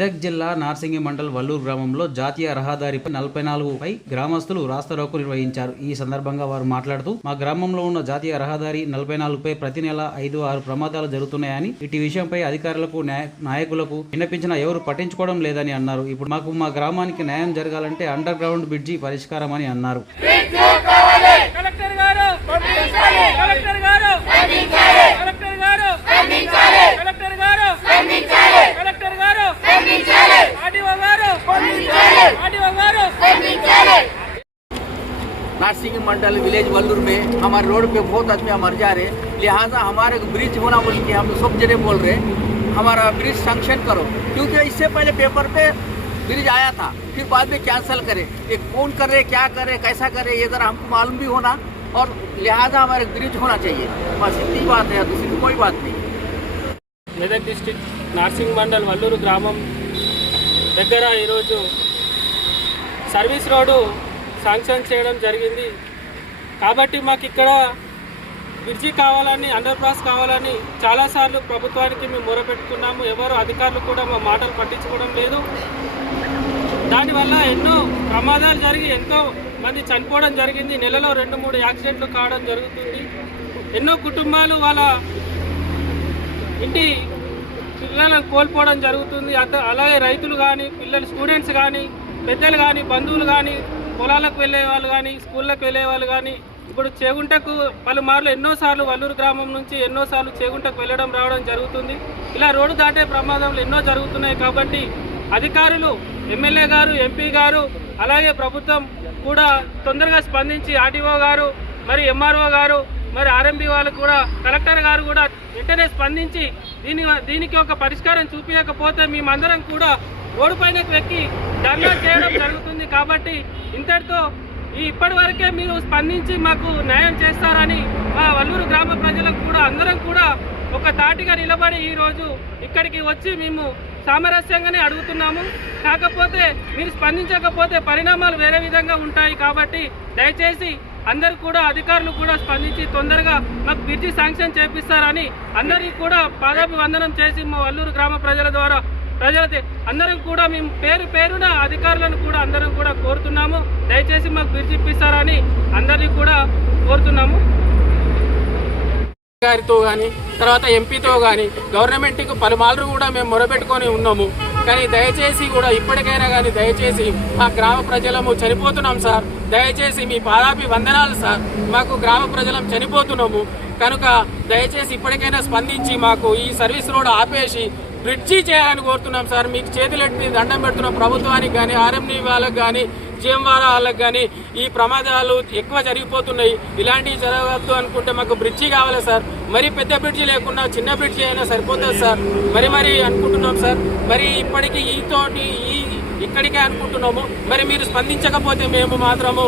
మెదక్ జిల్లా నార్సింగి మండల్ వల్లూరు గ్రామంలో జాతీయ రహదారిపై నలభై నాలుగుపై గ్రామస్తులు రాస్తారోకు నిర్వహించారు ఈ సందర్భంగా వారు మాట్లాడుతూ మా గ్రామంలో ఉన్న జాతీయ రహదారి నలభై నాలుగుపై ప్రతి నెల ఐదు ఆరు ప్రమాదాలు జరుగుతున్నాయని ఇటు విషయంపై అధికారులకు న్యాయ- నాయకులకు విన్నపించినా ఎవరు పట్టించుకోవడం లేదని అన్నారు ఇప్పుడు మాకు మా గ్రామానికి న్యాయం జరగాలంటే అండర్ గ్రౌండ్ బ్రిడ్జి పరిష్కారం అని అన్నారు కలెక్టర్ గారు కలెక్టర్ గారు కలెక్టర్ గారు కలెక్టర్ గారు नारसिंह मंडल विलेज वल्लूर में हमारे रोड पे बहुत आदमी मर जा रहे लिहाजा हमारे को ब्रिज होना बोल के हम सब जगह बोल रहे हमारा ब्रिज संक्शन करो क्योंकि इससे पहले पेपर पे ब्रिज आया था फिर बाद में कैंसिल करे ये कौन करे क्या करे कैसा करे ये जरा हमको मालूम भी होना और लिहाजा हमारे ब्रिज होना चाहिए बस इतनी बात है दूसरी कोई बात नहीं మెదక్ డిస్టిక్ నార్సింగ్ మండల్ వల్లూరు గ్రామం దగ్గర ఈరోజు సర్వీస్ రోడ్డు శాంక్షన్ చేయడం జరిగింది కాబట్టి మాకు ఇక్కడ బ్రిడ్జి కావాలని అండర్ పాస్ కావాలని చాలాసార్లు ప్రభుత్వానికి మేము మొరపెట్టుకున్నాము. ఎవరు అధికారులు కూడా మా మాటలు పట్టించుకోవడం లేదు. దానివల్ల ఎన్నో ప్రమాదాలు జరిగి ఎంతో మంది చనిపోవడం జరిగింది. నెలలో రెండు మూడు యాక్సిడెంట్లు కావడం జరుగుతుంది. ఎన్నో కుటుంబాలు వాళ్ళ ఇంటి పిల్లలను కోల్పోవడం జరుగుతుంది. అలాగే రైతులు కానీ పిల్లలు స్టూడెంట్స్ కానీ పెద్దలు కానీ బంధువులు కానీ పొలాలకు వెళ్ళే వాళ్ళు కానీ స్కూళ్ళకు వెళ్ళే వాళ్ళు కానీ ఇప్పుడు చేగుంటకు పలుమార్లు ఎన్నోసార్లు వల్లూరు గ్రామం నుంచి ఎన్నోసార్లు చేగుంటకు వెళ్ళడం రావడం జరుగుతుంది. ఇలా రోడ్డు దాటే ప్రమాదాలు ఎన్నో జరుగుతున్నాయి కాబట్టి అధికారులు ఎమ్మెల్యే గారు ఎంపీ గారు అలాగే ప్రభుత్వం కూడా తొందరగా స్పందించి ఆర్టీఓ గారు మరి ఎంఆర్ఓ గారు మరి ఆర్ఎంబి వాళ్ళు కూడా కలెక్టర్ గారు కూడా వెంటనే స్పందించి దీని దీనికి ఒక పరిష్కారం చూపించకపోతే మేమందరం కూడా రోడ్డు పైనకు ఎక్కి ధర్నా చేయడం జరుగుతుంది కాబట్టి ఇంతటితో ఈ ఇప్పటి వరకే మీరు స్పందించి మాకు న్యాయం చేస్తారని మా వల్లూరు గ్రామ ప్రజలకు కూడా అందరం కూడా ఒక తాటిగా నిలబడి ఈరోజు ఇక్కడికి వచ్చి మేము సామరస్యంగానే అడుగుతున్నాము. కాకపోతే మీరు స్పందించకపోతే పరిణామాలు వేరే విధంగా ఉంటాయి కాబట్టి దయచేసి అందరు కూడా అధికారులు కూడా స్పందించి తొందరగా మాకు బ్రిడ్జి శాంక్షన్ చేపిస్తారని అందరికీ కూడా పాదాభివందనం చేసి మా వల్లూరు గ్రామ ప్రజల ద్వారా ప్రజలకి అందరం కూడా మేము పేరు పేరున అధికారులను కూడా అందరం కూడా కోరుతున్నాము. దయచేసి మాకు బ్రిడ్జి అందరినీ కూడా కోరుతున్నాము. గారితో కానీ తర్వాత ఎంపీతో కానీ గవర్నమెంట్కి పలుమార్లు కూడా మేము మొరపెట్టుకొని ఉన్నాము. కానీ దయచేసి కూడా ఇప్పటికైనా కానీ దయచేసి మా గ్రామ ప్రజలము చనిపోతున్నాం సార్. దయచేసి మీ పాదాపి వందనాలు సార్. మాకు గ్రామ ప్రజలం చనిపోతున్నాము. కనుక దయచేసి ఇప్పటికైనా స్పందించి మాకు ఈ సర్వీస్ రోడ్ ఆపేసి బ్రిడ్జి చేయాలని కోరుతున్నాం సార్. మీకు చేతులెట్టి దండం పెడుతున్నాం. ప్రభుత్వానికి కానీ ఆర్ఎండి వాళ్ళకి కానీ జీఎంఆర్ వాళ్ళకి కానీ ఈ ప్రమాదాలు ఎక్కువ జరిగిపోతున్నాయి. ఇలాంటివి జరగవద్దు అనుకుంటే మాకు బ్రిడ్జి కావాలి సార్. మరి పెద్ద బ్రిడ్జి లేకుండా చిన్న బ్రిడ్జి అయినా సరిపోతుంది సార్. మరి మరి అనుకుంటున్నాం సార్. మరి ఇప్పటికీ ఈతోటి ఈ ఇక్కడికే అనుకుంటున్నాము. మరి మీరు స్పందించకపోతే మేము మాత్రము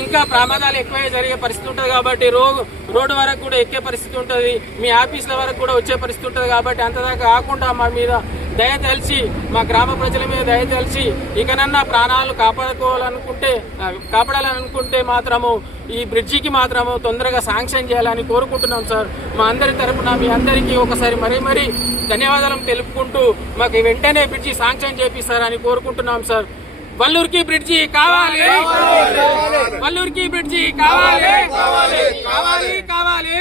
ఇంకా ప్రమాదాలు ఎక్కువే జరిగే పరిస్థితి ఉంటుంది కాబట్టి రోగు రోడ్డు వరకు కూడా ఎక్కే పరిస్థితి ఉంటుంది. మీ ఆఫీసుల వరకు కూడా వచ్చే పరిస్థితి ఉంటుంది కాబట్టి అంతదాకా కాకుండా మా మీద దయ తెలిసి మా గ్రామ ప్రజల మీద దయ తెలిసి ఇకనన్నా ప్రాణాలు కాపాడుకోవాలనుకుంటే కాపాడాలనుకుంటే మాత్రము ఈ బ్రిడ్జికి మాత్రము తొందరగా శాంక్షన్ చేయాలని కోరుకుంటున్నాం సార్. మా అందరి తరపున మీ అందరికీ ఒకసారి మరీ మరీ ధన్యవాదాలు తెలుపుకుంటూ మాకు వెంటనే బ్రిడ్జి శాంక్షన్ చేపిస్తారని కోరుకుంటున్నాం సార్. వల్లూరుకి బ్రిడ్జి కావాలి. వల్లూరుకి బ్రిడ్జి కావాలి కావాలి. కావాలి.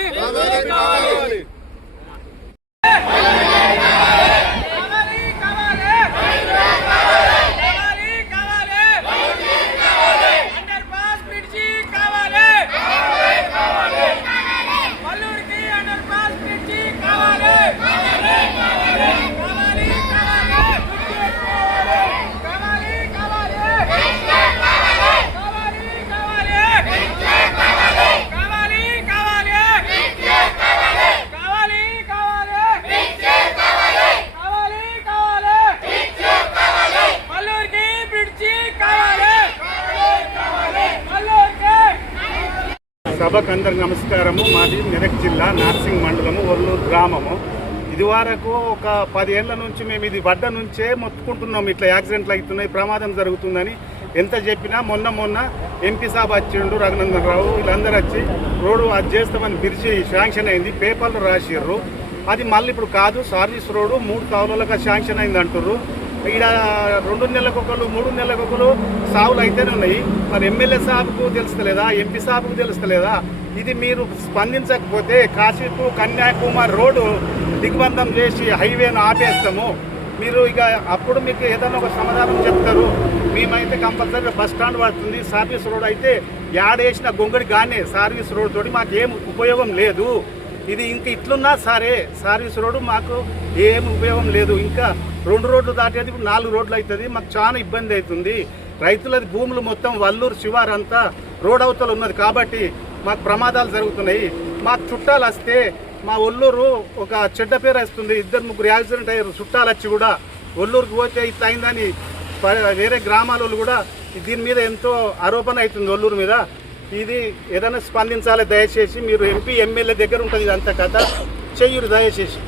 సభకు అందరికి నమస్కారము. మాది మెదక్ జిల్లా నార్సింగ్ మండలము ఒల్లూరు గ్రామము. ఇదివరకు ఒక పదేళ్ళ నుంచి మేము ఇది వడ్డ నుంచే మొత్తుకుంటున్నాం ఇట్లా యాక్సిడెంట్లు అవుతున్నాయి ప్రమాదం జరుగుతుందని ఎంత చెప్పినా మొన్న మొన్న ఎంపీ సాబ్ వచ్చిండు రఘునందన్ రావు వీళ్ళందరూ వచ్చి రోడ్డు అది చేస్తామని పిలిచి శాంక్షన్ అయింది పేపర్లు రాసిర్రు. అది మళ్ళీ ఇప్పుడు కాదు సర్వీస్ రోడ్డు మూడు కాలువలకు శాంక్షన్ అయింది అంటుర్రు ఈడ రెండు నెలలకు ఒకరు మూడు నెలలకు ఒకరు సావులు అయితేనే ఉన్నాయి. మరి ఎమ్మెల్యే సాబుకు తెలుస్తలేదా? ఎంపీ సాబుకు తెలుస్తలేదా? ఇది మీరు స్పందించకపోతే కాశీపు కన్యాకుమారి రోడ్డు దిగ్బంధం చేసి హైవేను ఆపేస్తాము. మీరు ఇక అప్పుడు మీకు ఏదైనా ఒక సమాధానం చెప్తారు. మేమైతే కంపల్సరీ బస్ స్టాండ్ పడుతుంది. సర్వీస్ రోడ్ అయితే యాడేసిన గొంగడి కానీ సర్వీస్ రోడ్ తోటి మాకు ఉపయోగం లేదు. ఇది ఇంక ఇట్లున్నా సరే సర్వీస్ రోడ్డు మాకు ఏం ఉపయోగం లేదు. ఇంకా రెండు రోడ్లు దాటేది ఇప్పుడు నాలుగు రోడ్లు అవుతుంది మాకు చాలా ఇబ్బంది అవుతుంది రైతులది భూములు మొత్తం వల్లూరు శివారంతా రోడ్ అవతల ఉన్నది కాబట్టి మాకు ప్రమాదాలు జరుగుతున్నాయి. మాకు చుట్టాలు వస్తే మా ఒల్లూరు ఒక చెడ్డ పేరు వస్తుంది. ఇద్దరు ముగ్గురు యాక్సిడెంట్ అయ్యారు. చుట్టాలు వచ్చి కూడా ఒల్లూరుకి పోతే ఇట్లా అయిందని వేరే గ్రామాల వాళ్ళు కూడా దీని మీద ఎంతో ఆరోపణ అవుతుంది ఒల్లూరు మీద. ఇది ఏదైనా స్పందించాలి దయచేసి మీరు ఎంపీ ఎమ్మెల్యే దగ్గర ఉంటుంది ఇదంతా కథ. చెయ్యరు దయచేసి.